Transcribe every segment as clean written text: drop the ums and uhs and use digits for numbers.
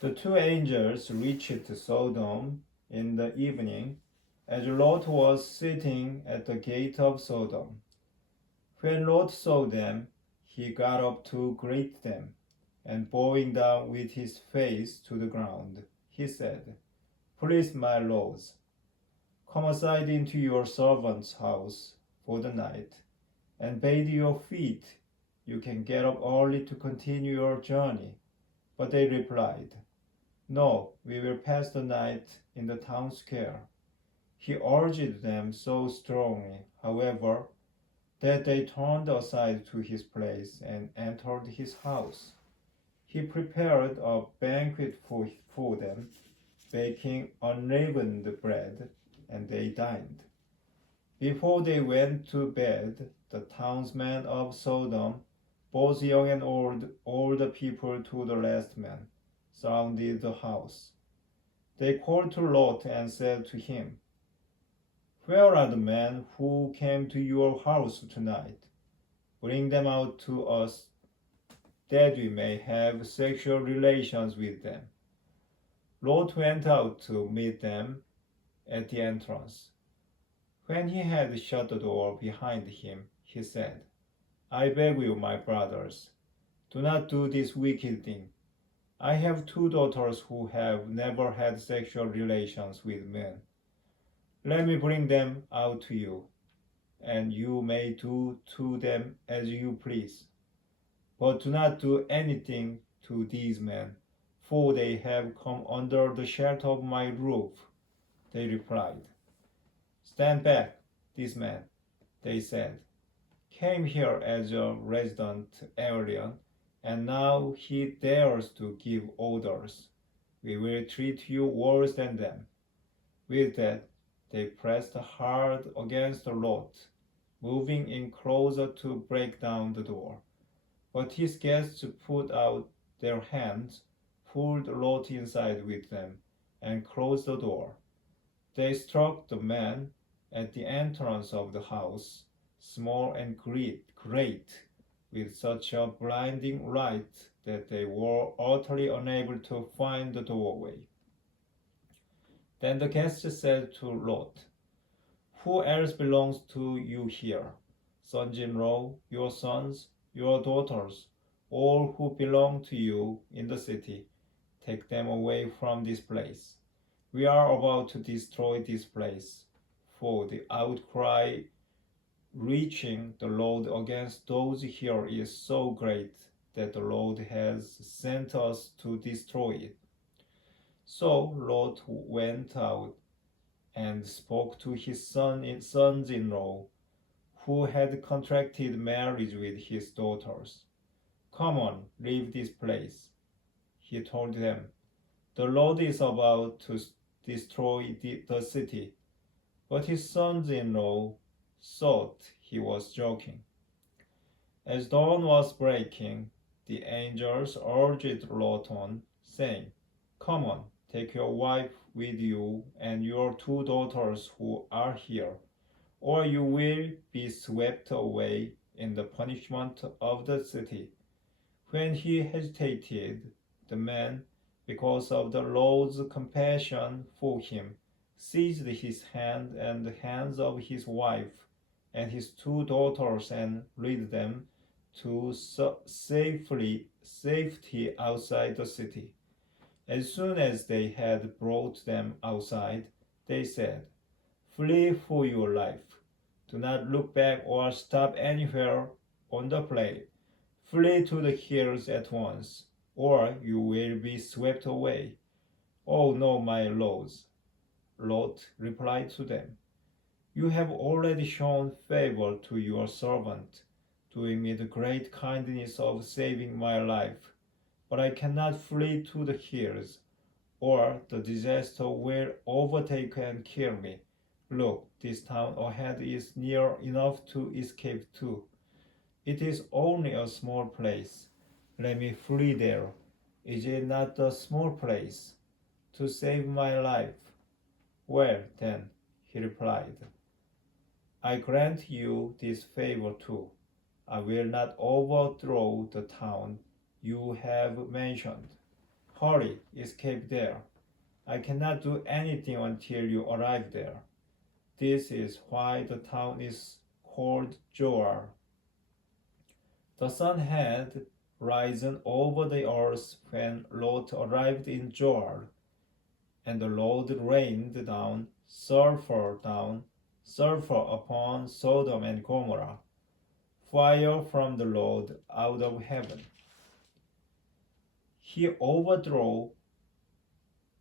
The two angels reached Sodom in the evening, as Lot was sitting at the gate of Sodom. When Lot saw them, he got up to greet them, and bowing down with his face to the ground, he said, "Please, my lords, come aside into your servant's house for the night, and bathe your feet. You can get up early to continue your journey." But they replied, "No, we will pass the night in the town square." He urged them so strongly, however, that they turned aside to his place and entered his house. He prepared a banquet for them, baking unleavened bread, and they dined. Before they went to bed, the townsmen of Sodom, both young and old, all the people to the last man, surrounded the house. They called to Lot and said to him, "Where are the men who came to your house tonight? Bring them out to us that we may have sexual relations with them." Lot went out to meet them at the entrance. When he had shut the door behind him, he said, "I beg you, my brothers, do not do this wicked thing. I have two daughters who have never had sexual relations with men. Let me bring them out to you, and you may do to them as you please. But do not do anything to these men, for they have come under the shelter of my roof." They replied, "Stand back, this man," they said, "came here as a resident alien, and now he dares to give orders. We will treat you worse than them." With that, they pressed hard against Lot, moving in closer to break down the door. But his guests put out their hands, pulled Lot inside with them, and closed the door. They struck the man at the entrance of the house, small and great, with such a blinding light that they were utterly unable to find the doorway. Then the guests said to Lot, "Who else belongs to you here? Sons-in-law, your sons, your daughters, all who belong to you in the city, take them away from this place. We are about to destroy this place, for the outcry reaching the Lord against those here is so great that the Lord has sent us to destroy it." So Lot went out and spoke to his sons-in-law, who had contracted marriage with his daughters. "Come on, leave this place," he told them. "The Lord is about to destroy the city." But his sons-in-law thought he was joking. As dawn was breaking, the angels urged Lot on, saying, "Come on, take your wife with you and your two daughters who are here, or you will be swept away in the punishment of the city." When he hesitated, the man, because of the Lord's compassion for him, seized his hand and the hands of his wife and his two daughters and led them to safety outside the city. As soon as they had brought them outside, they said, "Flee for your life. Do not look back or stop anywhere on the plain. Flee to the hills at once, or you will be swept away." "Oh no, my lords," Lot replied to them. "You have already shown favor to your servant, doing me the great kindness of saving my life. But I cannot flee to the hills, or the disaster will overtake and kill me. Look, this town ahead is near enough to escape to. It is only a small place. Let me flee there. Is it not a small place? To save my life." "Well, then," he replied, "I grant you this favor too. I will not overthrow the town you have mentioned. Hurry, escape there. I cannot do anything until you arrive there. This is why the town is called Zoar. The sun had risen over the earth when Lot arrived in Zoar, and the Lord rained down sulfur upon Sodom and Gomorrah, fire from the Lord out of heaven. He overthrew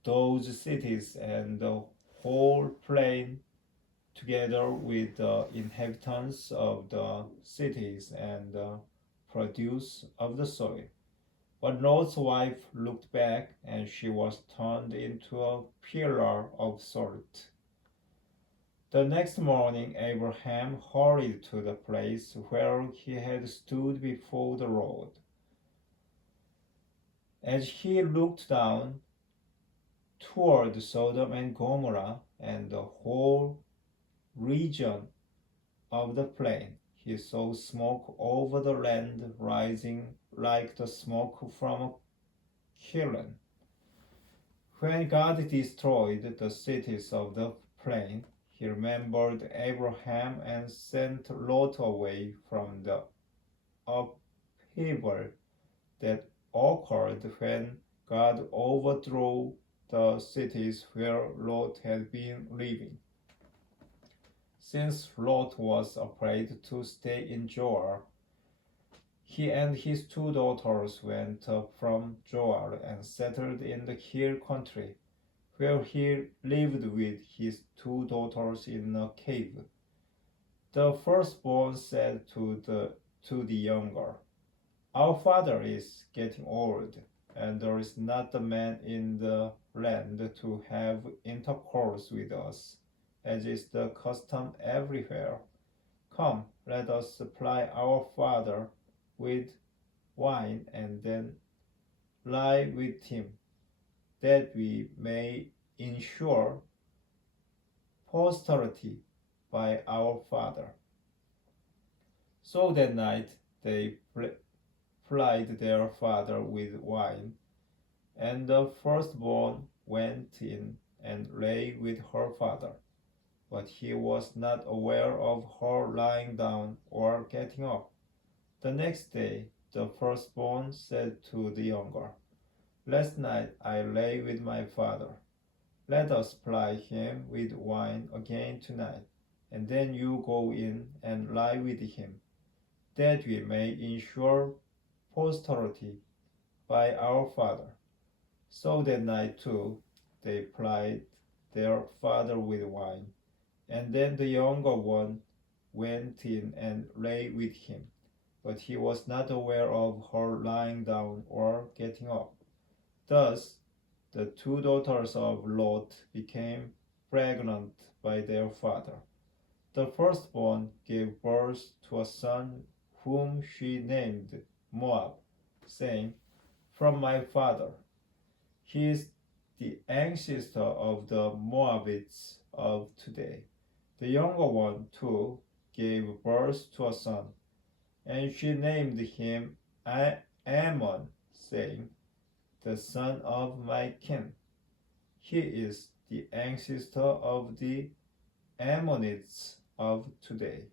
those cities and the whole plain together with the inhabitants of the cities and the produce of the soil. But Lot's wife looked back, and she was turned into a pillar of salt. The next morning, Abraham hurried to the place where he had stood before the Lord. As he looked down toward Sodom and Gomorrah and the whole region of the plain, he saw smoke over the land rising like the smoke from a kiln. When God destroyed the cities of the plain, he remembered Abraham and sent Lot away from the upheaval that occurred when God overthrew the cities where Lot had been living. Since Lot was afraid to stay in Zoar, he and his two daughters went up from Zoar and settled in the hill country, where he lived with his two daughters in a cave. The firstborn said to the younger, "Our father is getting old, and there is not a man in the land to have intercourse with us, as is the custom everywhere. Come, let us supply our father with wine and then lie with him, that we may ensure posterity by our father." So that night they plied their father with wine, and the firstborn went in and lay with her father. But he was not aware of her lying down or getting up. The next day the firstborn said to the younger, "Last night I lay with my father. Let us ply him with wine again tonight, and then you go in and lie with him, that we may ensure posterity by our father." So that night too they plied their father with wine, and then the younger one went in and lay with him, but he was not aware of her lying down or getting up. Thus the two daughters of Lot became pregnant by their father. The firstborn gave birth to a son whom she named Moab, saying, "From my father." He is the ancestor of the Moabites of today. The younger one, too, gave birth to a son, and she named him Ammon, saying, "The son of my kin." He is the ancestor of the Ammonites of today.